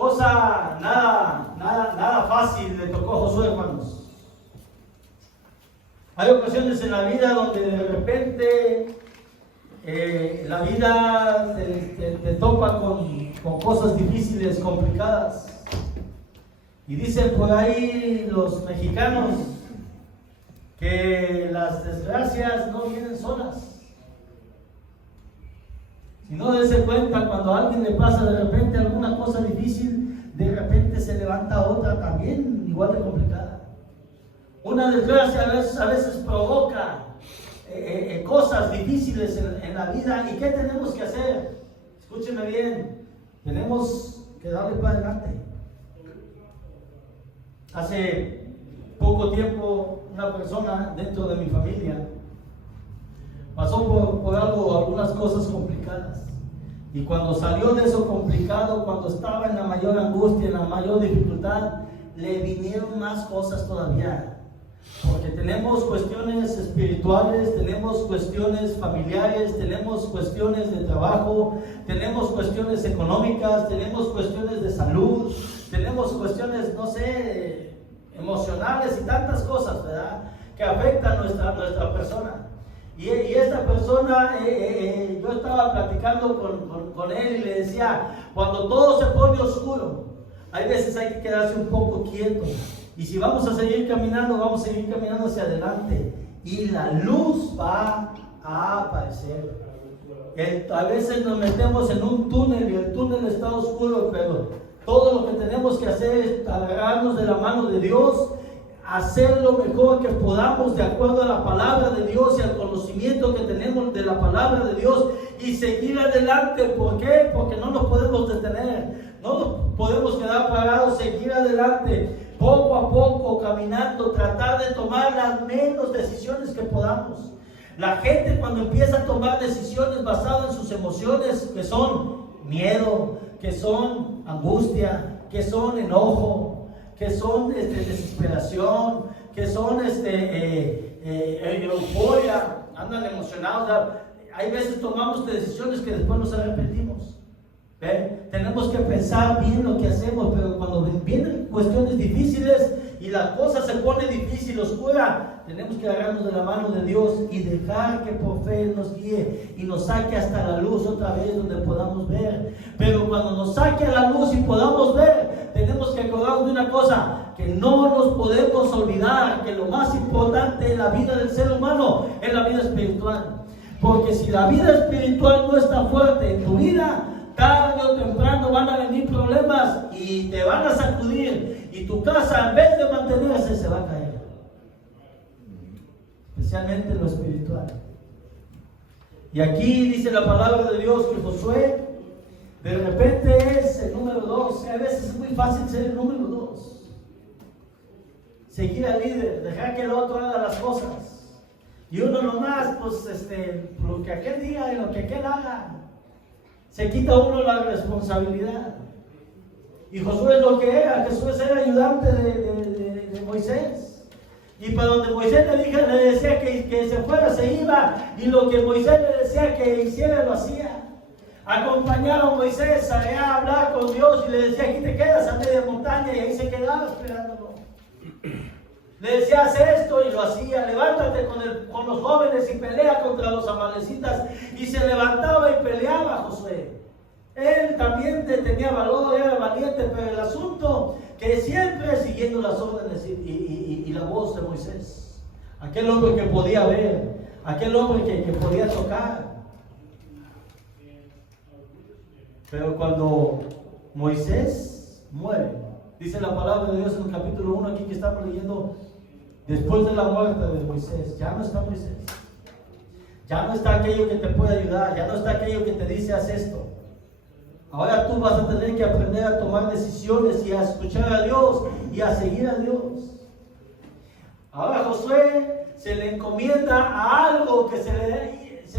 Cosa nada fácil le tocó a Josué, hermanos. Hay ocasiones en la vida donde de repente la vida te topa con cosas difíciles, complicadas. Y dicen por ahí los mexicanos que las desgracias no vienen solas. Si no dése cuenta, cuando a alguien le pasa de repente alguna cosa difícil, de repente se levanta otra también igual de complicada. Una desgracia a veces provoca cosas difíciles en la vida. ¿Y qué tenemos que hacer? Escúcheme bien, tenemos que darle para adelante. Hace poco tiempo una persona dentro de mi familia pasó por algunas cosas complicadas, y cuando salió de eso complicado, cuando estaba en la mayor angustia, en la mayor dificultad, le vinieron más cosas todavía, porque tenemos cuestiones espirituales, tenemos cuestiones familiares, tenemos cuestiones de trabajo, tenemos cuestiones económicas, tenemos cuestiones de salud, tenemos cuestiones, no sé, emocionales y tantas cosas, ¿verdad?, que afectan nuestra persona. Y esta persona, yo estaba platicando con él y le decía, cuando todo se pone oscuro, hay veces hay que quedarse un poco quieto. Y si vamos a seguir caminando, vamos a seguir caminando hacia adelante. Y la luz va a aparecer. A veces nos metemos en un túnel y el túnel está oscuro, pero todo lo que tenemos que hacer es agarrarnos de la mano de Dios, hacer lo mejor que podamos de acuerdo a la palabra de Dios y al conocimiento que tenemos de la palabra de Dios, y seguir adelante. ¿Por qué? Porque no nos podemos detener, no nos podemos quedar parados, seguir adelante, poco a poco, caminando, tratar de tomar las menos decisiones que podamos. La gente, cuando empieza a tomar decisiones basadas en sus emociones, que son miedo, que son angustia, que son enojo, que son desesperación, que son euforia, andan emocionados. Hay veces tomamos decisiones que después nos arrepentimos. Tenemos que pensar bien lo que hacemos, pero cuando vienen cuestiones difíciles y la cosa se pone difícil, oscura, tenemos que agarrarnos de la mano de Dios y dejar que por fe nos guíe y nos saque hasta la luz otra vez, donde podamos ver. Pero cuando nos saque a la luz y podamos ver, tenemos que acordarnos de una cosa, que no nos podemos olvidar que lo más importante en la vida del ser humano es la vida espiritual. Porque si la vida espiritual no está fuerte en tu vida, tarde o temprano van a venir problemas y te van a sacudir, y tu casa, en vez de mantenerse, se va a caer. Especialmente en lo espiritual. Y aquí dice la palabra de Dios que Josué de repente es el número 2. A veces es muy fácil ser el número 2, seguir al líder, dejar que el otro haga las cosas, y uno nomás, pues lo que aquel diga y lo que aquel haga. Se quita uno la responsabilidad. Y Josué es lo que era. Josué era ayudante de Moisés. Y para donde Moisés le decía que se fuera, se iba. Y lo que Moisés le decía que hiciera, lo hacía. Acompañaba a Moisés allá a hablar con Dios y le decía, aquí te quedas a media montaña, y ahí se quedaba esperándolo. Le decía, haz esto, y lo hacía. Levántate con los jóvenes y pelea contra los amalecitas. Y se levantaba y peleaba Josué. Él también tenía valor, era valiente, pero el asunto que siempre siguiendo las órdenes y la voz de Moisés. Aquel hombre que podía ver, aquel hombre que podía tocar. Pero cuando Moisés muere, dice la palabra de Dios en el capítulo 1 aquí que estamos leyendo, después de la muerte de Moisés, ya no está Moisés. Ya no está aquello que te puede ayudar, ya no está aquello que te dice haz esto. Ahora tú vas a tener que aprender a tomar decisiones y a escuchar a Dios y a seguir a Dios. Ahora Josué se le encomienda a algo que se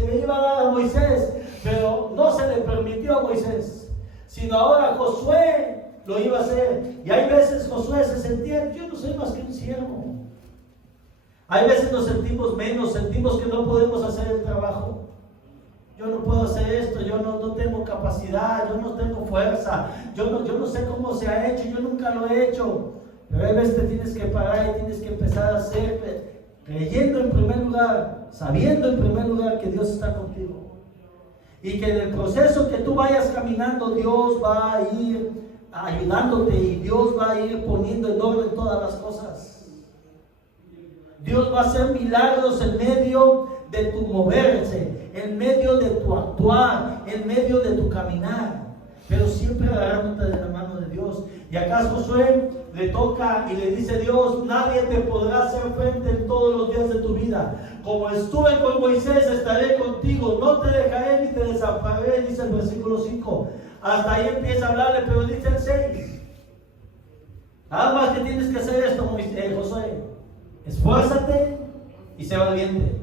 le iba a dar a Moisés, pero no se le permitió a Moisés, sino ahora Josué lo iba a hacer. Y hay veces Josué se sentía, yo no soy más que un siervo. Hay veces nos sentimos menos, sentimos que no podemos hacer el trabajo. yo no puedo hacer esto, yo no tengo capacidad, yo no tengo fuerza, yo no sé cómo se ha hecho, yo nunca lo he hecho. Pero a veces te tienes que parar y tienes que empezar a hacer, creyendo en primer lugar, sabiendo en primer lugar que Dios está contigo. Y que en el proceso que tú vayas caminando, Dios va a ir ayudándote y Dios va a ir poniendo en orden todas las cosas. Dios va a hacer milagros en medio de tu moverse, en medio de tu actuar, en medio de tu caminar, pero siempre agarrándote de la mano de Dios. Y acá Josué le toca y le dice Dios: nadie te podrá hacer frente en todos los días de tu vida. Como estuve con Moisés, estaré contigo, no te dejaré ni te desampararé, dice el versículo 5. Hasta ahí empieza a hablarle, pero dice el 6. Nada más que tienes que hacer esto, Josué: esfuérzate y sé valiente,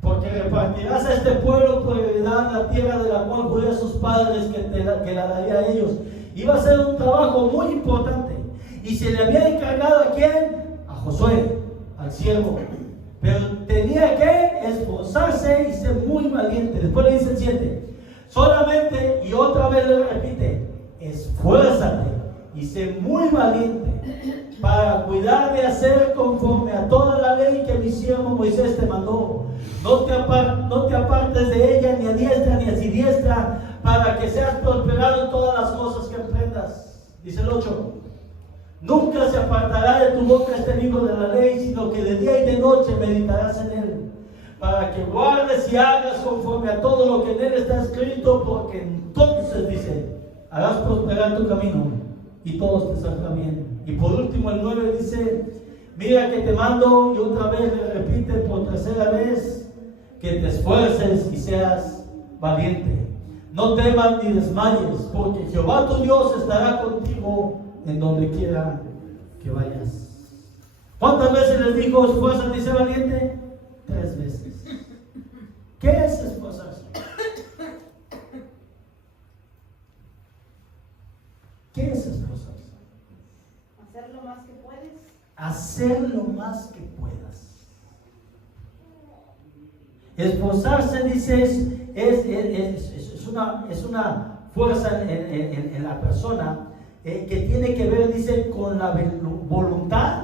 porque repartirás a este pueblo por heredad la tierra de la cual juré a sus padres que la daría a ellos. Iba a ser un trabajo muy importante, y se le había encargado ¿a quién? A Josué, al siervo. Pero tenía que esforzarse y ser muy valiente. Después le dice el 7: solamente, y otra vez le repite, esfuérzate y sé muy valiente para cuidar de hacer conforme a toda la ley que mi siervo Moisés te mandó. No te apartes de ella ni a diestra ni a siniestra, para que seas prosperado en todas las cosas que emprendas. Dice el 8: nunca se apartará de tu boca este libro de la ley, sino que de día y de noche meditarás en él, para que guardes y hagas conforme a todo lo que en él está escrito, porque entonces, dice, harás prosperar tu camino y todo te saldrá bien. Y por último el 9 dice: mira que te mando, y otra vez le repite por tercera vez, que te esfuerces y seas valiente. No temas ni desmayes, porque Jehová tu Dios estará contigo en donde quiera que vayas. ¿Cuántas veces les digo esfuérzate y sé valiente? 3 veces. ¿Qué es esforzarse? ¿Qué es esforzarse? Hacer lo más que puedes. Hacer lo más que puedas. Esforzarse, dices, es una fuerza en la persona que tiene que ver, dice, con la voluntad,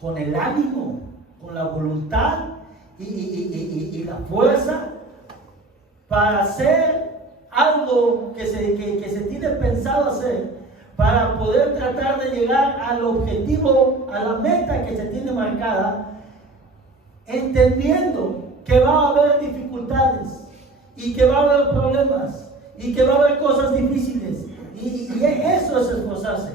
con el ánimo, con la voluntad y la fuerza para hacer algo que se tiene pensado hacer, para poder tratar de llegar al objetivo, a la meta que se tiene marcada, entendiendo que va a haber dificultades y que va a haber problemas y que va a haber cosas difíciles, y eso es esforzarse,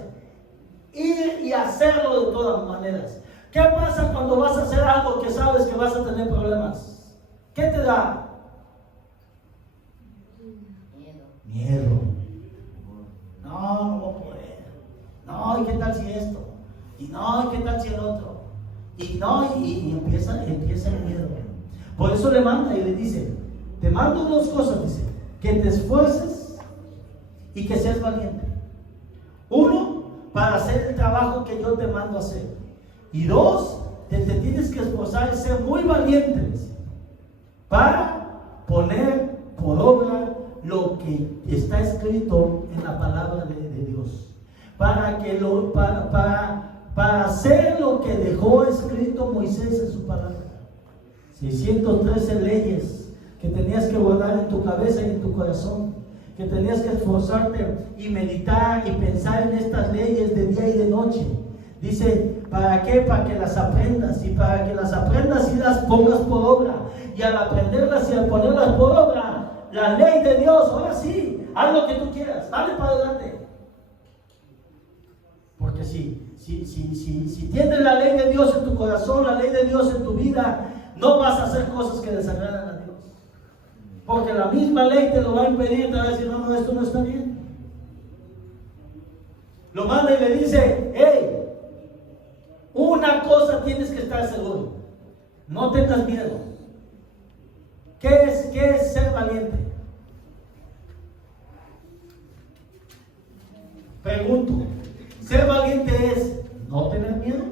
ir y hacerlo de todas maneras. ¿Qué pasa cuando vas a hacer algo que sabes que vas a tener problemas? ¿Qué te da? Miedo. No voy a poder. No, ¿y qué tal si esto? Y no, ¿y qué tal si el otro? Y no, y empieza el miedo. Por eso le manda y le dice: te mando 2 cosas, dice, que te esfuerces y que seas valiente. 1, para hacer el trabajo que yo te mando a hacer. Y 2, te tienes que esforzar y ser muy valiente, dice, para poner por obra lo que está escrito en la palabra de Dios. Para hacer lo que dejó escrito Moisés en su palabra. 613 leyes que tenías que guardar en tu cabeza y en tu corazón, que tenías que esforzarte y meditar y pensar en estas leyes de día y de noche. Dice, ¿para qué? Para que las aprendas, y para que las aprendas y las pongas por obra. Y al aprenderlas y al ponerlas por obra, la ley de Dios, ahora sí, haz lo que tú quieras, dale para adelante. Porque si tienes la ley de Dios en tu corazón, la ley de Dios en tu vida, no vas a hacer cosas que desagradan a Dios. Porque la misma ley te lo va a impedir, te va a decir: no, esto no está bien. Lo manda y le dice: hey, una cosa tienes que estar seguro, no tengas miedo. ¿Qué es ser valiente? Pregunto, ¿ser valiente es no tener miedo?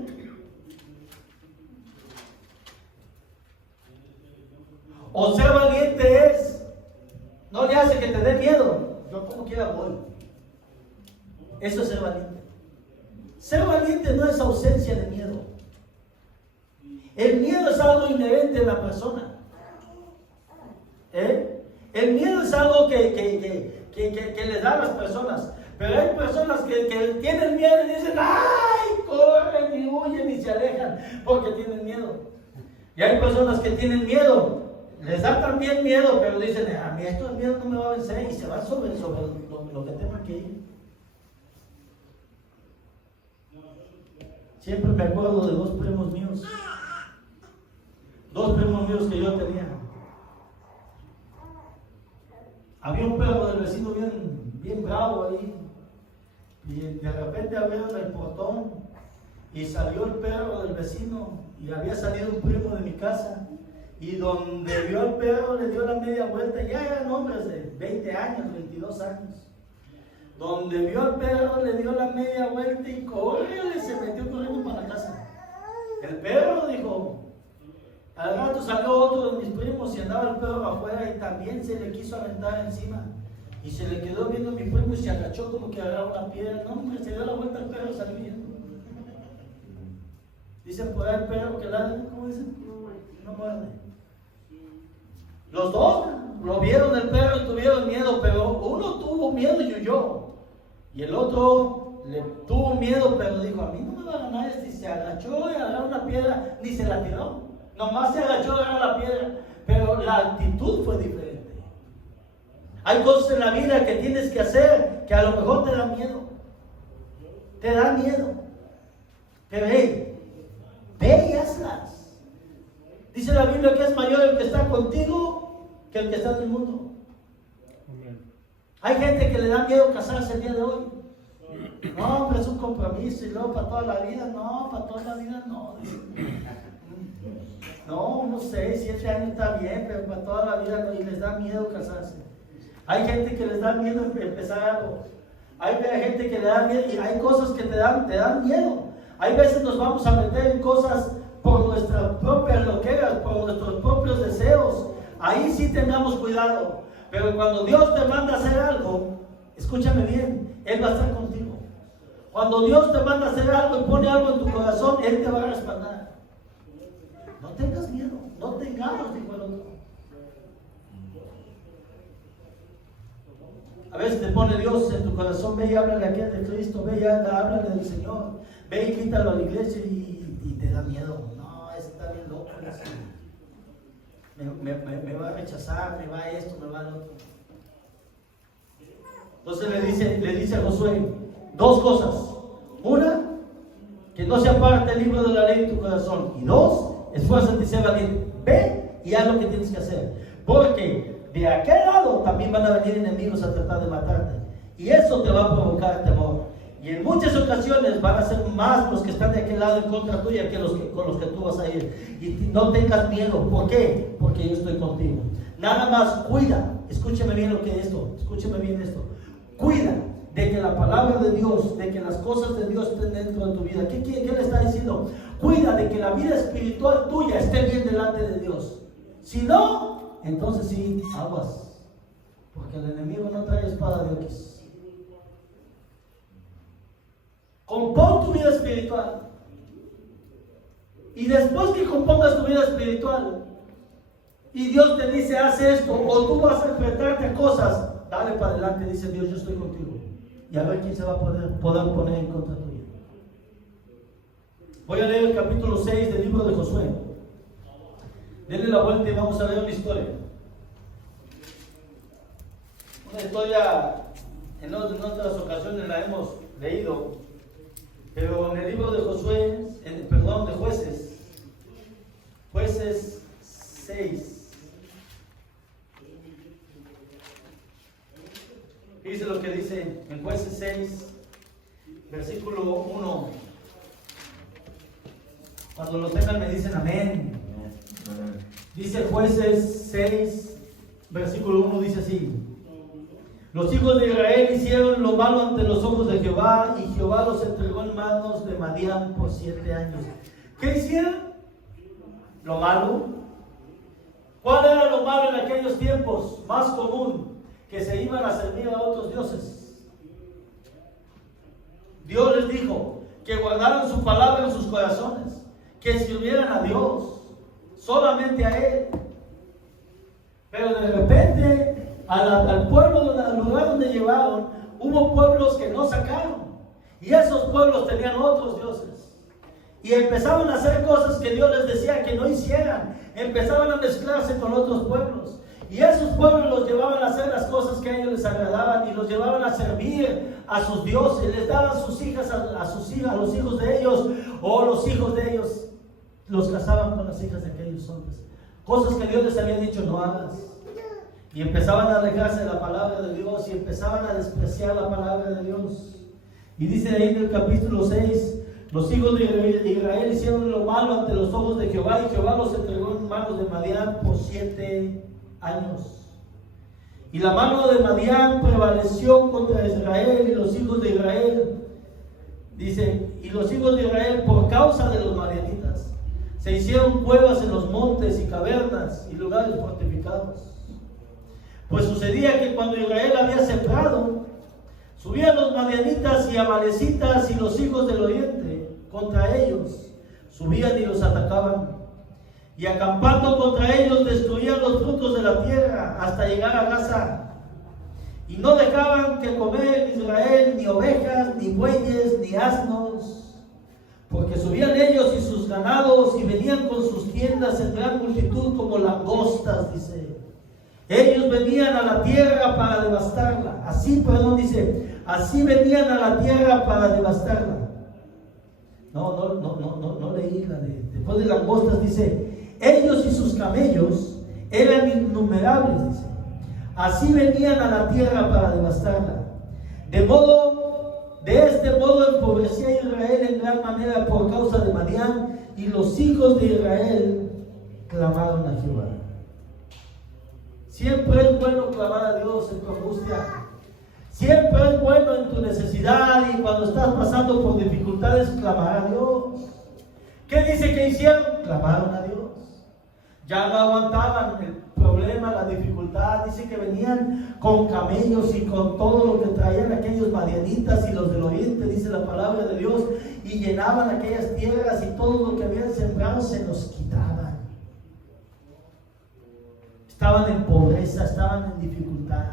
¿O ser valiente es Eso es ser valiente. Ser valiente no es ausencia de miedo. El miedo es algo inherente en la persona. El miedo es algo que les da a las personas. Pero hay personas que tienen miedo y dicen, ¡ay! Corren y huyen y se alejan porque tienen miedo. Y hay personas que tienen miedo, les da también miedo, pero dicen, a mí esto el miedo no me va a vencer, y se van sobre lo que tengan que ir. Siempre me acuerdo de dos primos míos que yo tenía. Había un perro del vecino bien bravo ahí, y de repente abrieron el portón y salió el perro del vecino, y había salido un primo de mi casa, y donde vio al perro le dio la media vuelta. Ya eran hombres de 20 años, 22 años. Donde vio al perro le dio la media vuelta y se metió corriendo para la casa. El perro dijo, al rato salió otro de mis primos y andaba el perro afuera y también se le quiso aventar encima. Y se le quedó viendo a mi primo y se agachó como que agarraba una piedra. No, hombre, se dio la vuelta al perro y salió huyendo. Dicen por ahí el perro que ladra, ¿cómo dicen? No muerde. Los dos lo vieron el perro y tuvieron miedo, pero uno tuvo miedo y huyó. Y el otro le tuvo miedo, pero dijo, a mí no me va a ganar este. Y se agachó y agarró una piedra, ni se la tiró. Nomás se agachó y agarró la piedra. Pero la actitud fue diferente. Hay cosas en la vida que tienes que hacer que a lo mejor te dan miedo. Te dan miedo. Pero hey, ve y hazlas. Dice la Biblia que es mayor el que está contigo que el que está en el mundo. Hay gente que le da miedo casarse el día de hoy. No, pero es un compromiso y luego para toda la vida. No, para toda la vida no. No, unos 6, 7 años está bien, pero para toda la vida no. Y les da miedo casarse. Hay gente que les da miedo empezar algo. Hay gente que le da miedo y hay cosas que te dan miedo. Hay veces nos vamos a meter en cosas por nuestras propias loqueras, por nuestros propios deseos. Ahí sí tengamos cuidado. Pero cuando Dios te manda a hacer algo, escúchame bien, Él va a estar contigo. Cuando Dios te manda a hacer algo y pone algo en tu corazón, Él te va a respaldar. No tengas miedo, no tengamos, dijo el otro. A veces te pone Dios en tu corazón, ve y háblale a aquel de Cristo, ve y háblale del Señor, ve y quítalo a la iglesia y te da miedo. No, ese está bien loco. Me va a rechazar, me va esto, me va lo otro. Entonces le dice a Josué dos cosas. Una, que no se aparte el libro de la ley en tu corazón. Y dos, esfuérzate y sé valiente. Ve y haz lo que tienes que hacer. Porque de aquel lado también van a venir enemigos a tratar de matarte. Y eso te va a provocar temor. Y en muchas ocasiones van a ser más los que están de aquel lado en contra tuya que con los que tú vas a ir. Y no tengas miedo. ¿Por qué? Porque yo estoy contigo. Nada más cuida. Escúcheme bien escúcheme bien esto. Cuida de que la palabra de Dios, de que las cosas de Dios estén dentro de tu vida. ¿Qué le está diciendo? Cuida de que la vida espiritual tuya esté bien delante de Dios. Si no, entonces sí, aguas. Porque el enemigo no trae espada de oquis. Compón tu vida espiritual. Y después que compongas tu vida espiritual y Dios te dice haz esto, o tú vas a enfrentarte a cosas, dale para adelante, dice Dios, yo estoy contigo. Y a ver quién se va a poder poner en contra tuya. Voy a leer el capítulo 6 del libro de Josué. Denle la vuelta y vamos a ver una historia. Una historia, en otras ocasiones la hemos leído. Pero en el libro de Josué, de Jueces 6, dice lo que dice en Jueces 6, versículo 1. Cuando lo tengan me dicen amén. Dice Jueces 6, versículo 1, dice así: los hijos de Israel hicieron lo malo ante los ojos de Jehová, y Jehová los entregó en manos de Madián por 7 años. ¿Qué hicieron? Lo malo. ¿Cuál era lo malo en aquellos tiempos? Más común, que se iban a servir a otros dioses. Dios les dijo que guardaran su palabra en sus corazones, que sirvieran a Dios, solamente a Él. Pero de repente, al pueblo, al lugar donde llevaron, hubo pueblos que no sacaron. Y esos pueblos tenían otros dioses. Y empezaban a hacer cosas que Dios les decía que no hicieran. Empezaban a mezclarse con otros pueblos. Y esos pueblos los llevaban a hacer las cosas que a ellos les agradaban y los llevaban a servir a sus dioses. Les daban sus hijas a los hijos de ellos, o los hijos de ellos los casaban con las hijas de aquellos hombres. Cosas que Dios les había dicho no hagas. Y empezaban a alejarse de la palabra de Dios y empezaban a despreciar la palabra de Dios. Y dice ahí en el capítulo 6, los hijos de Israel hicieron lo malo ante los ojos de Jehová, y Jehová los entregó en manos de Madián por 7 años. Y la mano de Madián prevaleció contra Israel y los hijos de Israel. Dice, y los hijos de Israel, por causa de los madianitas, se hicieron cuevas en los montes y cavernas y lugares fortificados. Pues sucedía que cuando Israel había sembrado, subían los madianitas y amalecitas y los hijos del oriente contra ellos, subían y los atacaban, y acampando contra ellos destruían los frutos de la tierra hasta llegar a Gaza, y no dejaban que comer en Israel ni ovejas, ni bueyes, ni asnos, porque subían ellos y sus ganados y venían con sus tiendas en gran multitud como langostas, dice. Ellos venían a la tierra para devastarla. Así venían a la tierra para devastarla. No leí la de después de langostas, dice, ellos y sus camellos eran innumerables, dice. Así venían a la tierra para devastarla. De este modo empobrecía Israel en gran manera por causa de Madián, y los hijos de Israel clamaron a Jehová. Siempre es bueno clamar a Dios en tu angustia. Siempre es bueno en tu necesidad y cuando estás pasando por dificultades, clamar a Dios. ¿Qué dice que hicieron? Clamaron a Dios. Ya no aguantaban el problema, la dificultad. Dice que venían con camellos y con todo lo que traían aquellos madianitas y los del oriente, dice la palabra de Dios, y llenaban aquellas tierras y todo lo que habían sembrado se los quitaban. Estaban en pobreza, estaban en dificultad.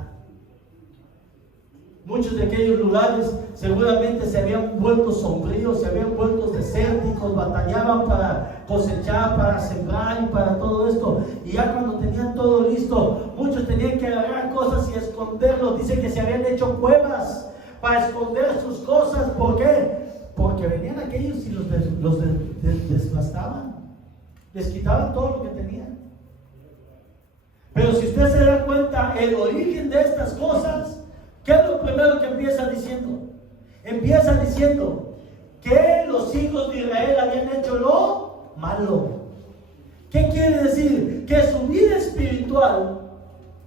Muchos de aquellos lugares seguramente se habían vuelto sombríos, se habían vuelto desérticos, batallaban para cosechar, para sembrar y para todo esto. Y ya cuando tenían todo listo, muchos tenían que agarrar cosas y esconderlos. Dice que se habían hecho cuevas para esconder sus cosas. ¿Por qué? Porque venían aquellos y los desbastaban, les quitaban todo lo que tenían. Pero si usted se da cuenta, el origen de estas cosas, ¿qué es lo primero que empieza diciendo? Empieza diciendo que los hijos de Israel habían hecho lo malo. ¿Qué quiere decir? Que su vida espiritual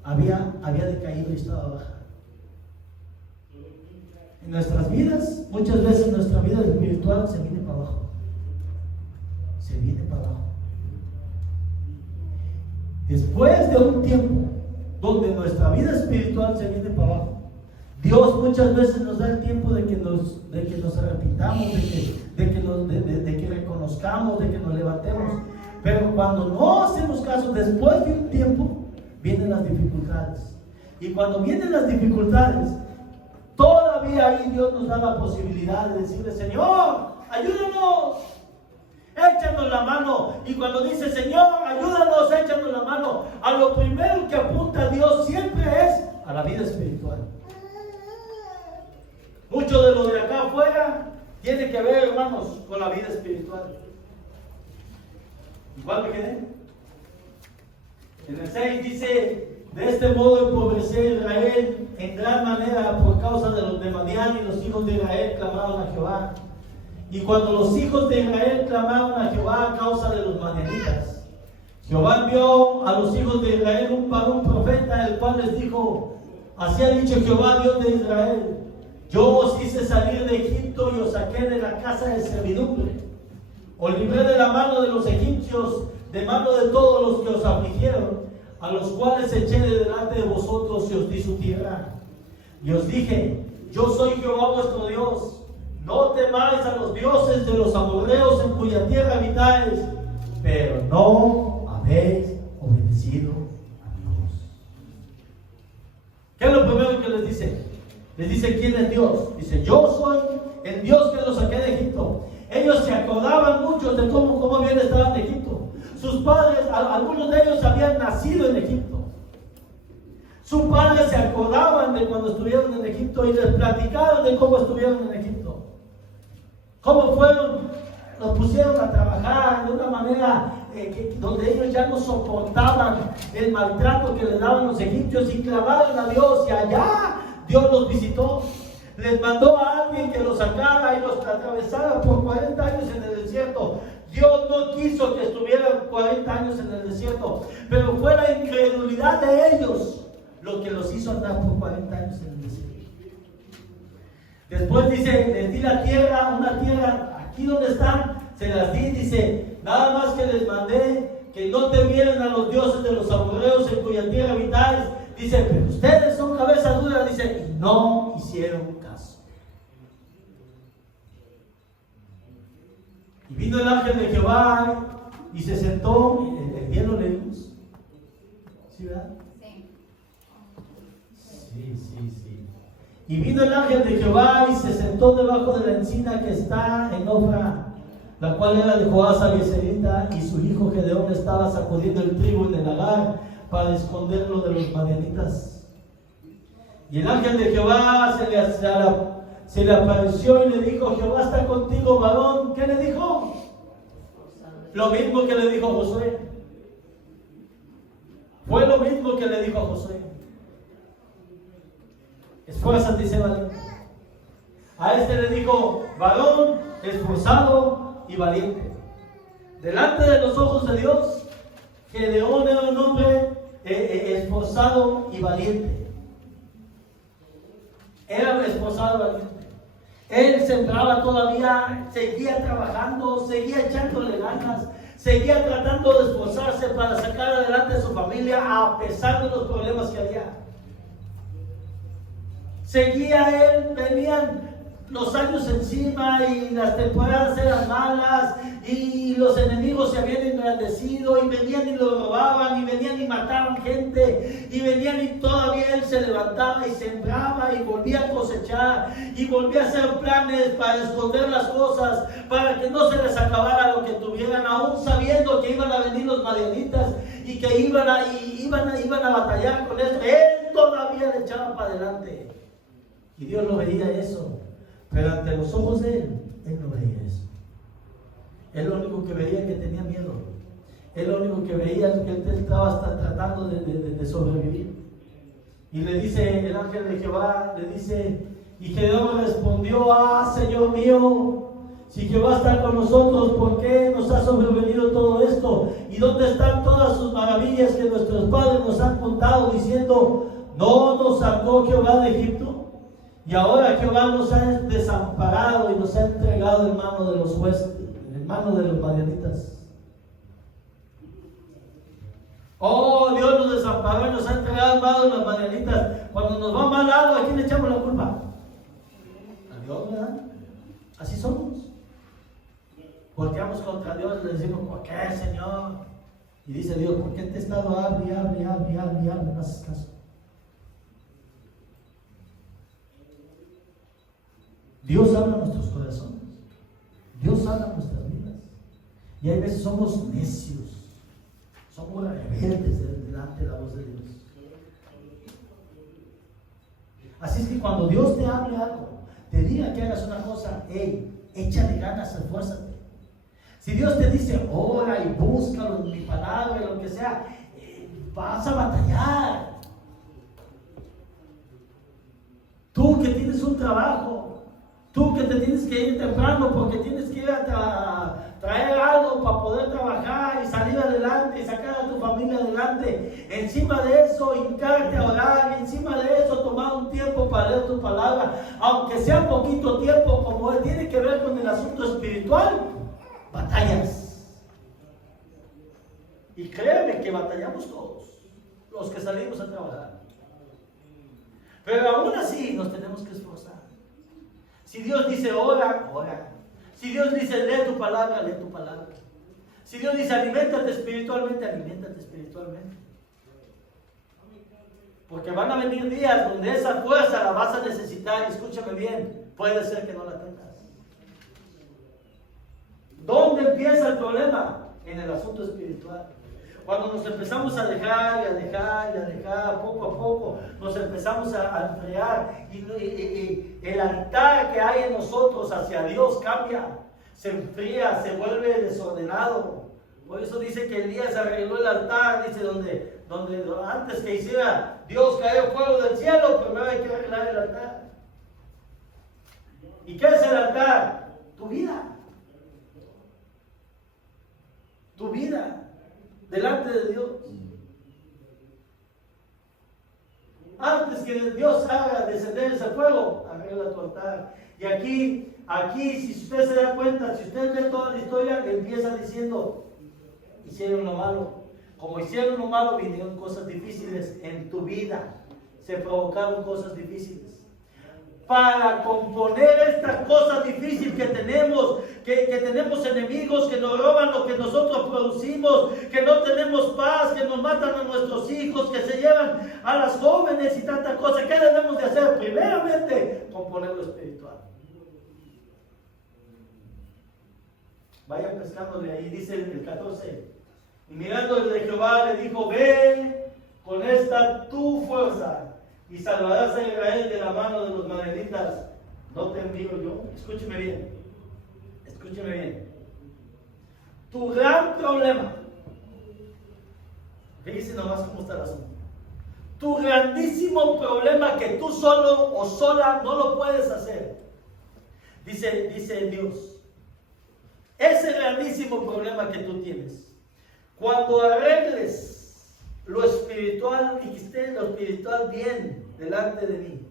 había decaído y estaba baja. En nuestras vidas, muchas veces nuestra vida espiritual se viene para abajo. Se viene para abajo. Después de un tiempo donde nuestra vida espiritual se viene para abajo, Dios muchas veces nos da el tiempo de que nos arrepintamos, de que reconozcamos, de que nos levantemos. Pero cuando no hacemos caso, después de un tiempo, vienen las dificultades. Y cuando vienen las dificultades, todavía ahí Dios nos da la posibilidad de decirle: Señor, ayúdanos, échanos la mano. Y cuando dice: Señor, ayúdanos, échanos la mano, a lo primero que apunta a Dios siempre es a la vida espiritual. Mucho de lo de acá afuera tiene que ver, hermanos, con la vida espiritual. ¿Igual me quedé? En el 6 dice: de este modo empobreció Israel en gran manera por causa de los de Madián, y los hijos de Israel clamaron a Jehová. Y cuando los hijos de Israel clamaron a Jehová a causa de los madianitas, Jehová envió a los hijos de Israel un varón profeta, el cual les dijo: así ha dicho Jehová, Dios de Israel: yo os hice salir de Egipto y os saqué de la casa de servidumbre. Os libré de la mano de los egipcios, de mano de todos los que os afligieron, a los cuales eché de delante de vosotros y os di su tierra. Y os dije: yo soy Jehová vuestro Dios. no temáis a los dioses de los amorreos en cuya tierra habitáis, pero no habéis obedecido a Dios. ¿Qué es lo primero que les dice? Les dice quién es Dios. Dice, yo soy el Dios que los saqué de Egipto. Ellos se acordaban mucho de cómo bien estaban en Egipto. Sus padres, algunos de ellos habían nacido en Egipto. Sus padres se acordaban de cuando estuvieron en Egipto y les platicaron de cómo estuvieron en Egipto. Cómo fueron, los pusieron a trabajar de una manera donde ellos ya no soportaban el maltrato que les daban los egipcios y clamaron a Dios, y allá Dios los visitó. Les mandó a alguien que los sacara y los atravesara por 40 años en el desierto. Dios no quiso que estuvieran 40 años en el desierto, pero fue la incredulidad de ellos lo que los hizo andar por 40 años en el desierto. Después dice, les di la tierra, una tierra, aquí donde están, se las di, dice, nada más que les mandé que no temieran a los dioses de los amorreos en cuya tierra habitáis. Dice, pero ustedes son cabeza dura, dice, y no hicieron caso. Y vino el ángel de Jehová y se sentó, ¿bien lo leímos? ¿Sí, verdad? Sí. Y vino el ángel de Jehová y se sentó debajo de la encina que está en Ofra, la cual era de Joás Abieserita, y su hijo Gedeón estaba sacudiendo el trigo en el lagar para esconderlo de los madianitas. Y el ángel de Jehová se le apareció y le dijo, Jehová está contigo, varón. ¿Qué le dijo? Lo mismo que le dijo a Josué. Fue lo mismo que le dijo a Josué. Esfuérzate y sé valiente. A este le dijo, varón, esforzado y valiente. Delante de los ojos de Dios, Gedeón era un hombre esforzado y valiente. Era esforzado y valiente. Él sembraba todavía, seguía trabajando, seguía echándole ganas, seguía tratando de esforzarse para sacar adelante a su familia a pesar de los problemas que había. Seguía él, venían los años encima y las temporadas eran malas y los enemigos se habían engrandecido y venían y lo robaban y venían y mataban gente y venían y todavía él se levantaba y sembraba y volvía a cosechar y volvía a hacer planes para esconder las cosas, para que no se les acabara lo que tuvieran, aún sabiendo que iban a venir los madianitas y que iban a batallar con esto. Él todavía le echaba para adelante y Dios lo veía eso. Pero ante los ojos de él no veía eso. Él lo único que veía es que tenía miedo. Él lo único que veía es que él estaba hasta tratando de sobrevivir. Y le dice el ángel de Jehová, le dice, y Gedeón respondió, Señor mío, si Jehová está con nosotros, ¿por qué nos ha sobrevenido todo esto? ¿Y dónde están todas sus maravillas que nuestros padres nos han contado diciendo, no nos sacó Jehová de Egipto? Y ahora Jehová nos ha desamparado y nos ha entregado en mano de los jueces, en mano de los madianitas. Oh, Dios nos desamparó y nos ha entregado en mano de los madianitas. Cuando nos va mal algo, ¿a quién le echamos la culpa? A Dios, ¿verdad? Así somos. Volteamos contra Dios y le decimos, ¿por qué, Señor? Y dice Dios, ¿por qué te he estado hable? No haces caso. Dios habla en nuestros corazones. Dios habla en nuestras vidas. Y hay veces somos necios. Somos rebeldes delante de la voz de Dios. Así es que cuando Dios te hable algo, te diga que hagas una cosa, échale ganas, esfuérzate. Si Dios te dice, ora y búscalo en mi palabra y lo que sea, vas a batallar. Tú que tienes un trabajo, tú que te tienes que ir temprano porque tienes que ir a traer algo para poder trabajar y salir adelante y sacar a tu familia adelante. Encima de eso, hincarte a orar. Encima de eso, tomar un tiempo para leer tu palabra. Aunque sea poquito tiempo, como tiene que ver con el asunto espiritual, batallas. Y créeme que batallamos todos, los que salimos a trabajar. Pero aún así nos tenemos que esforzar. Si Dios dice ora, ora. Si Dios dice lee tu palabra, lee tu palabra. Si Dios dice aliméntate espiritualmente, aliméntate espiritualmente. Porque van a venir días donde esa fuerza la vas a necesitar, y escúchame bien, puede ser que no la tengas. ¿Dónde empieza el problema? En el asunto espiritual. Cuando nos empezamos a dejar, poco a poco, nos empezamos a enfriar, y el altar que hay en nosotros hacia Dios cambia, se enfría, se vuelve desordenado. Por eso dice que Elías arregló el altar, dice donde antes que hiciera Dios caer fuego del cielo, primero hay que arreglar el altar. ¿Y qué es el altar? Tu vida. Tu vida delante de Dios. Antes que Dios haga descender ese fuego, arregla tu altar. Y aquí, si usted se da cuenta, si usted ve toda la historia, empieza diciendo, hicieron lo malo. Como hicieron lo malo, vinieron cosas difíciles en tu vida. Se provocaron cosas difíciles. Para componer estas cosas difíciles que tenemos enemigos que nos roban lo que nosotros producimos, que no tenemos paz, que nos matan a nuestros hijos, que se llevan a las jóvenes y tantas cosas. ¿Qué debemos de hacer? Primeramente, componer lo espiritual. Vayan pescándole ahí, dice el 14. Y mirando el de Jehová le dijo, ve con esta tu fuerza y salvarás a Israel de la mano de los madianitas. No te envío yo. Escúcheme bien. Escúcheme bien. Tu gran problema, fíjese nomás cómo está el asunto. Tu grandísimo problema que tú solo o sola no lo puedes hacer. Dice Dios. Ese grandísimo problema que tú tienes, cuando arregles lo espiritual y que esté lo espiritual bien delante de mí,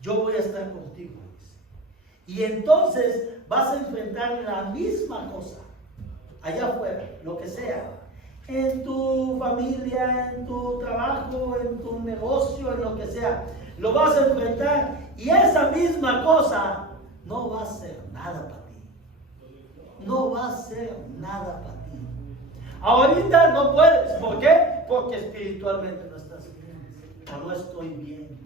yo voy a estar contigo. Y entonces vas a enfrentar la misma cosa allá afuera, lo que sea, en tu familia, en tu trabajo, en tu negocio, en lo que sea, lo vas a enfrentar, y esa misma cosa no va a ser nada para ti. No va a ser nada para ti. Ahorita no puedes. ¿Por qué? Porque espiritualmente no estás bien. O no estoy bien.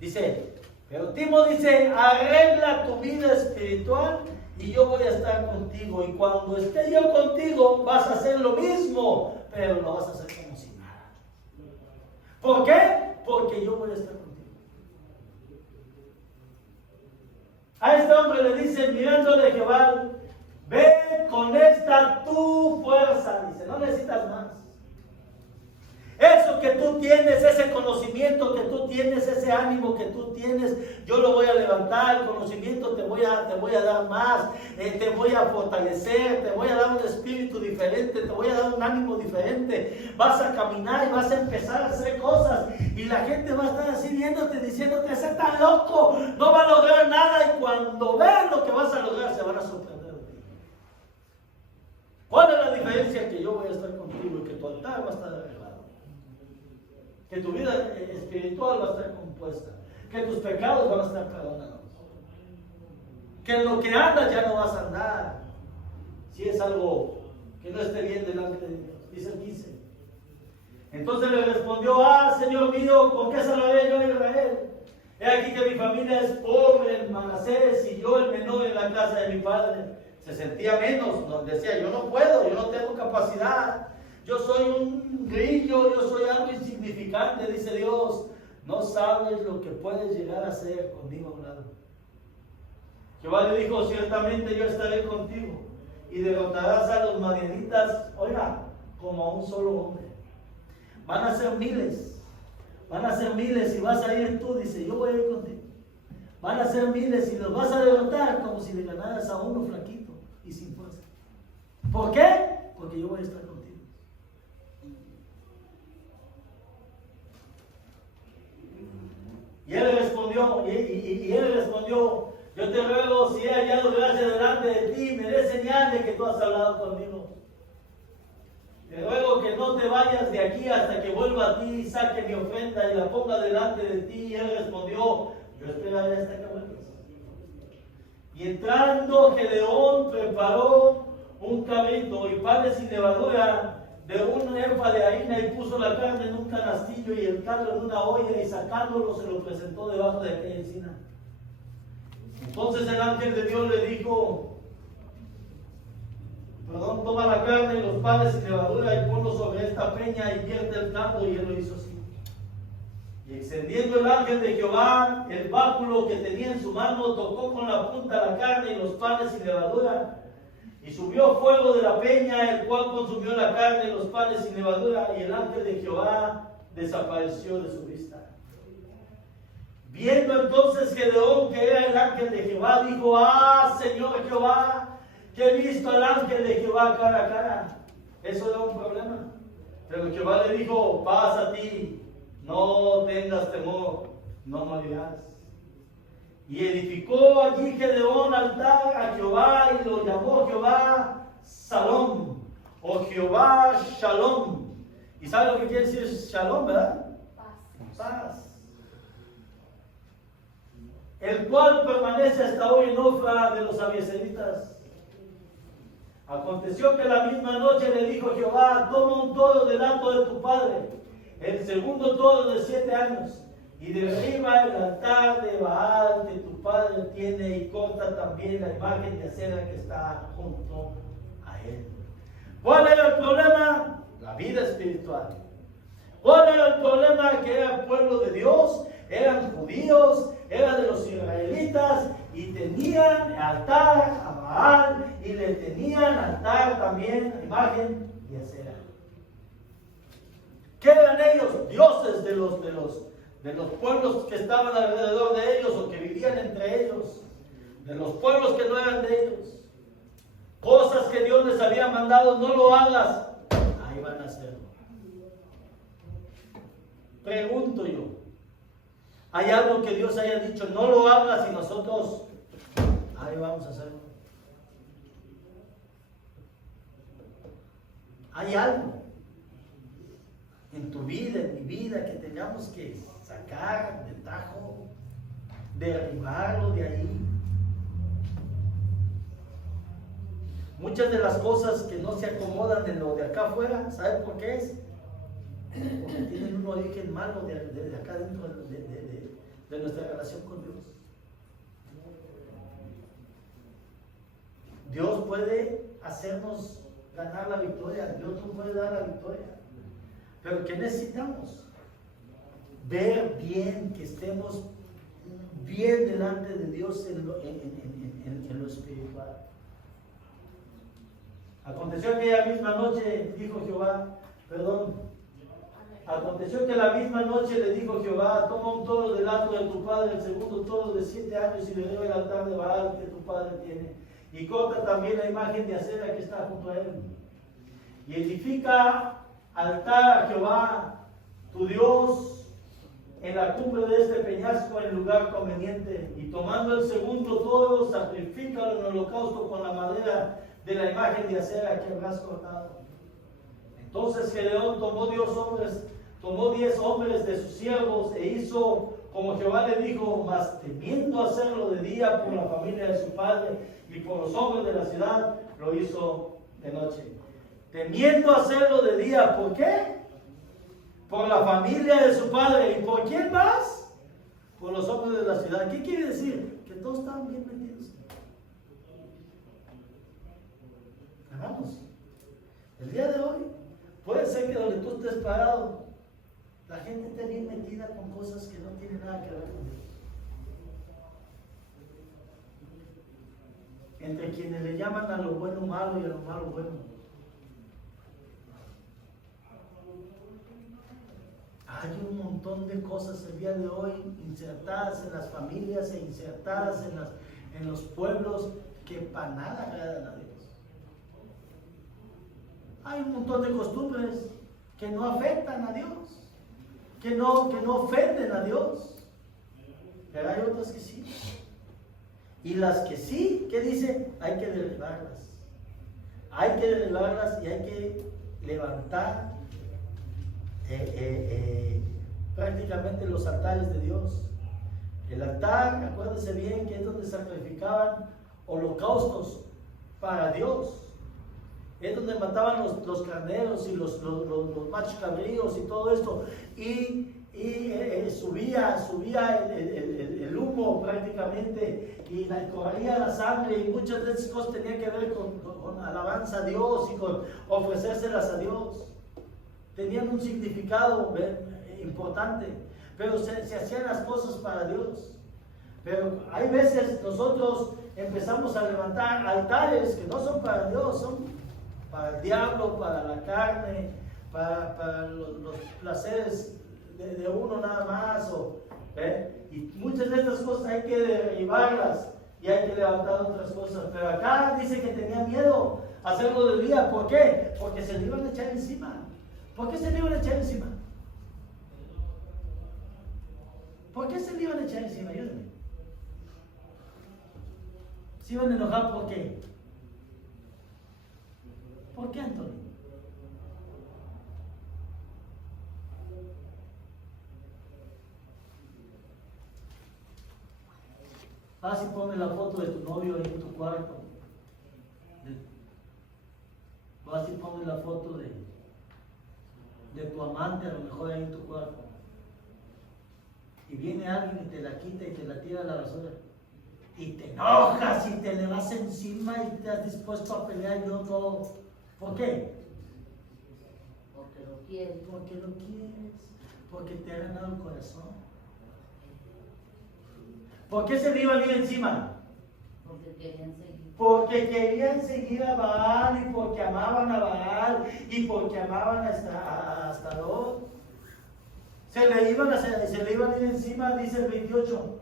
Dice, pero Timo dice, arregla tu vida espiritual y yo voy a estar contigo. Y cuando esté yo contigo, vas a hacer lo mismo, pero lo vas a hacer como si nada. ¿Por qué? Porque yo voy a estar contigo. A este hombre le dice, mirándole Jehová, ve con esta tu fuerza, dice, no necesitas más. Eso que tú tienes, ese conocimiento que tú tienes, ese ánimo que tú tienes, yo lo voy a levantar, el conocimiento te voy a dar más, te voy a fortalecer, te voy a dar un espíritu diferente, te voy a dar un ánimo diferente, vas a caminar y vas a empezar a hacer cosas, y la gente va a estar así viéndote, diciéndote, ese está loco, no va a lograr nada, y cuando vean lo que vas a lograr, se van a sorprender de ti. ¿Cuál es la diferencia? Que yo voy a estar contigo y que tu altar va a estar arreglado. Que tu vida espiritual va a estar compuesta. Que tus pecados van a estar perdonados. Que en lo que andas ya no vas a andar. Si es algo que no esté bien delante de Dios. Dice el 15. Entonces le respondió, Señor mío, ¿con qué salvaré yo a Israel? He aquí que mi familia es pobre en Manasés y yo el menor en la casa de mi padre. Se sentía menos, decía, yo no puedo, yo no tengo capacidad. Yo soy un grillo, yo soy algo insignificante, dice Dios. No sabes lo que puedes llegar a hacer conmigo a un lado. Jehová le dijo, ciertamente yo estaré contigo y derrotarás a los madianitas, oiga, como a un solo hombre. Van a ser miles y vas a ir tú, dice, yo voy a ir contigo. Van a ser miles y los vas a derrotar como si le ganaras a uno flaquito y sin fuerza. ¿Por qué? Porque yo voy a estar contigo. Y él respondió, yo te ruego, si he hallado gracia delante de ti, me dé señal de que tú has hablado conmigo. Te ruego que no te vayas de aquí hasta que vuelva a ti y saque mi ofrenda y la ponga delante de ti. Y él respondió, yo esperaré hasta que vuelvas. Y entrando Gedeón preparó un cabrito y panes sin levadura de un efa de harina y puso la carne en un canastillo y el caldo en una olla y sacándolo se lo presentó debajo de aquella encina. Entonces el ángel de Dios le dijo, toma la carne y los panes sin levadura y ponlo sobre esta peña y vierte el caldo, y él lo hizo así. Y extendiendo el ángel de Jehová el báculo que tenía en su mano, tocó con la punta la carne y los panes sin levadura. Y subió fuego de la peña, el cual consumió la carne y los panes sin levadura, y el ángel de Jehová desapareció de su vista. Viendo entonces Gedeón que era el ángel de Jehová, dijo, Señor Jehová, que he visto al ángel de Jehová cara a cara. Eso era un problema. Pero Jehová le dijo, paz a ti, no tengas temor, no morirás. Y edificó allí Gedeón altar a Jehová y lo llamó Jehová Salom o Jehová Shalom. ¿Y sabe lo que quiere decir Shalom, verdad? Paz. El cual permanece hasta hoy en Ofra de los abiezeritas. Aconteció que la misma noche le dijo Jehová, toma un toro del hato de tu padre, el segundo toro de 7 años, y derriba el altar de Baal que tu padre tiene y corta también la imagen de acera que está junto a él. ¿Cuál era el problema? La vida espiritual. ¿Cuál era el problema? Que era el pueblo de Dios, eran judíos, eran de los israelitas y tenían altar a Baal y le tenían altar también a imagen de acera. ¿Qué eran ellos? Dioses de los pueblos que estaban alrededor de ellos o que vivían entre ellos, de los pueblos que no eran de ellos. Cosas que Dios les había mandado, no lo hagas, ahí van a hacerlo. Pregunto yo, ¿hay algo que Dios haya dicho, no lo hagas, y nosotros ahí vamos a hacerlo? ¿Hay algo en tu vida, en mi vida, que tengamos que sacar de tajo, derribarlo de ahí? Muchas de las cosas que no se acomodan en lo de acá afuera, ¿saben por qué es? Porque tienen un origen malo de acá dentro de nuestra relación con Dios. Dios puede hacernos ganar la victoria, Dios nos puede dar la victoria. Pero ¿qué necesitamos? Ver bien, que estemos bien delante de Dios en lo espiritual. Aconteció aquella misma noche, dijo Jehová, aconteció que la misma noche le dijo Jehová, toma un toro del hato de tu padre, el segundo toro de 7 años, y derriba el altar de Baal que tu padre tiene, y corta también la imagen de acera que está junto a él, y edifica altar a Jehová, tu Dios, en la cumbre de este peñasco, en lugar conveniente, y tomando el segundo toro, sacrifícalo en holocausto con la madera de la imagen de acera que habrás cortado. Entonces Gedeón tomó 10 hombres de sus siervos e hizo como Jehová le dijo, mas temiendo hacerlo de día por la familia de su padre y por los hombres de la ciudad, lo hizo de noche. Temiendo hacerlo de día, ¿por qué? Por la familia de su padre. ¿Y por quién más? Por los hombres de la ciudad. ¿Qué quiere decir? Que todos estaban bien metidos. Vamos, el día de hoy puede ser que donde tú estés parado, la gente esté bien metida con cosas que no tienen nada que ver con Dios. Entre quienes le llaman a lo bueno malo y a lo malo bueno. Hay un montón de cosas el día de hoy insertadas en las familias e insertadas en los pueblos que para nada agradan a Dios. Hay un montón de costumbres que no afectan a Dios, que no ofenden a Dios, pero hay otras que sí. Y las que sí, ¿qué dice? Hay que derribarlas. Hay que derribarlas y hay que levantar prácticamente los altares de Dios. El altar, acuérdense bien, que es donde sacrificaban holocaustos para Dios. Es donde mataban los carneros y los machos cabríos y todo esto. Y subía el humo prácticamente y corría la sangre, y muchas de esas cosas tenían que ver con alabanza a Dios y con ofrecérselas a Dios. Tenían un significado importante, pero se hacían las cosas para Dios. Pero hay veces nosotros empezamos a levantar altares que no son para Dios, son para el diablo, para la carne, para los placeres de uno nada más. Y muchas de estas cosas hay que derribarlas y hay que levantar otras cosas. Pero acá dice que tenía miedo hacerlo de día. ¿Por qué? Porque se le iban a echar encima. ¿Por qué se le iban a echar encima? ¿Por qué se le iban a echar encima? Ayúdenme. ¿Se iban a enojar por qué? ¿Por qué, Antonio? Vas y ponme la foto de tu novio ahí en tu cuarto. Vas y ponme la foto de tu amante a lo mejor ahí en tu cuarto. Y viene alguien y te la quita y te la tira a la basura. Y te enojas y te le vas encima y te has dispuesto a pelear y no todo. ¿Por qué? Porque lo quieres. Porque lo quieres. Porque te ha ganado el corazón. ¿Por qué se le iban a ir encima? Porque querían seguir. Porque querían seguir a Baal y porque amaban a Baal y porque amaban a Astarot. Se le iban a ir encima, dice el 28.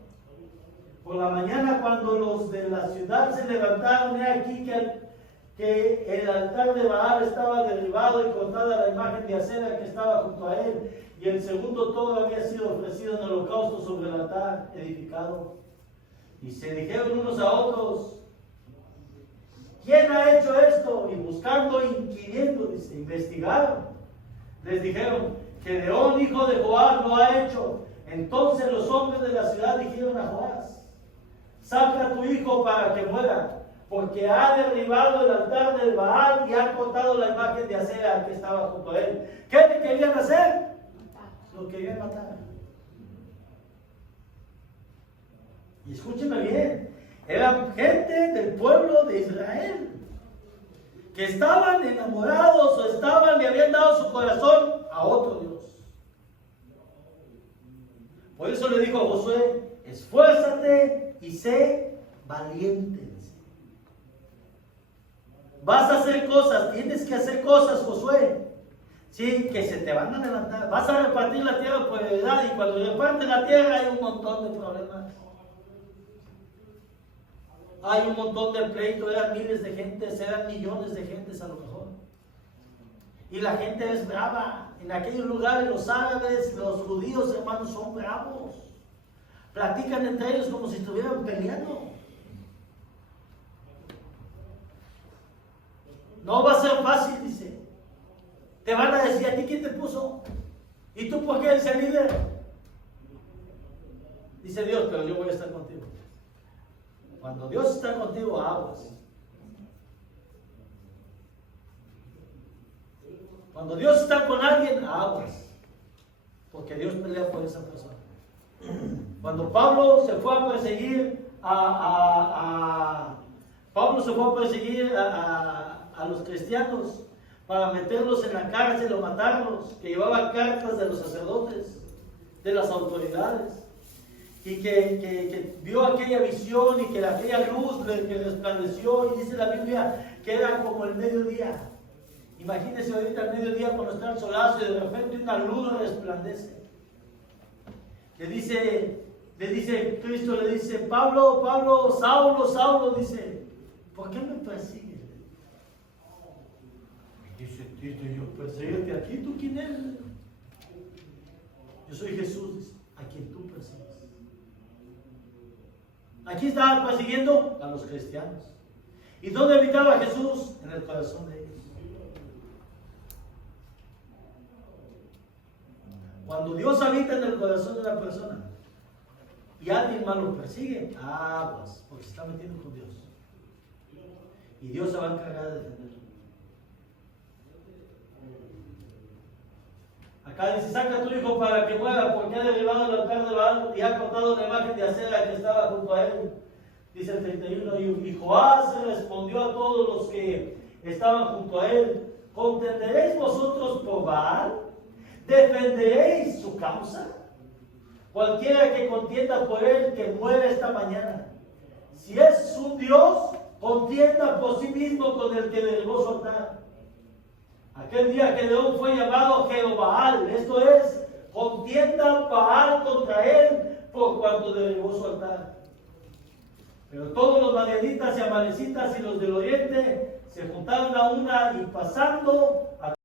Por la mañana, cuando los de la ciudad se levantaron, he aquí que el altar de Baal estaba derribado y cortada la imagen de acera que estaba junto a él, y el segundo todo había sido ofrecido en holocausto sobre el altar edificado. Y se dijeron unos a otros: ¿quién ha hecho esto? Y buscando, inquiriendo, dice, investigaron. Les dijeron: Gedeón, hijo de Joás, lo ha hecho. Entonces los hombres de la ciudad dijeron a Joás: saca a tu hijo para que muera, porque ha derribado el altar del Baal y ha cortado la imagen de acera que estaba junto a él. ¿Qué le querían hacer? Lo querían matar. Y escúcheme bien, eran gente del pueblo de Israel que estaban enamorados o le habían dado su corazón a otro Dios. Por eso le dijo a Josué: esfuérzate y sé valiente. Vas a hacer cosas, tienes que hacer cosas, Josué. Sí, que se te van a levantar. Vas a repartir la tierra por heredad, y cuando reparten la tierra hay un montón de problemas. Hay un montón de pleitos, eran miles de gentes, eran millones de gentes a lo mejor. Y la gente es brava. En aquellos lugares los árabes, los judíos, hermanos, son bravos. Platican entre ellos como si estuvieran peleando. No va a ser fácil, dice. Te van a decir: ¿a ti quién te puso? ¿Y tú por qué eres el líder? Dice Dios: pero yo voy a estar contigo. Cuando Dios está contigo, aguas. Cuando Dios está con alguien, aguas. Porque Dios pelea por esa persona. Cuando Pablo se fue a perseguir a los cristianos para meterlos en la cárcel o matarlos, que llevaba cartas de los sacerdotes, de las autoridades, y que vio aquella visión y que aquella luz que resplandeció, y dice la Biblia que era como el mediodía. Imagínense ahorita al mediodía cuando está el solazo y de repente una luz resplandece. Le dice Cristo, le dice: Pablo, Pablo, Saulo, Saulo, dice, ¿por qué me persigues? Dice yo: persíguete aquí, ¿tú quién eres? Yo soy Jesús, a quien tú persigues. Aquí estaba persiguiendo a los cristianos. ¿Y dónde habitaba Jesús? En el corazón de ellos. Cuando Dios habita en el corazón de una persona y alguien más lo persigue, aguas, porque se está metiendo con Dios. Y Dios se va a encargar de defenderlo. Acá dice, saca a tu hijo para que muera, porque ha derribado el altar de Baal y ha cortado la imagen de Acera que estaba junto a él. Dice el 31, y Joás respondió a todos los que estaban junto a él, ¿contenderéis vosotros por Baal? ¿Defenderéis su causa? Cualquiera que contienda por él, que muera esta mañana. Si es un Dios, contienda por sí mismo con el que derribó su altar. Aquel día Gedeón fue llamado Jerobaal, esto es, contienda Baal contra él por cuanto derribó su altar. Pero todos los madianitas y amalecitas y los del oriente se juntaron a una y pasando a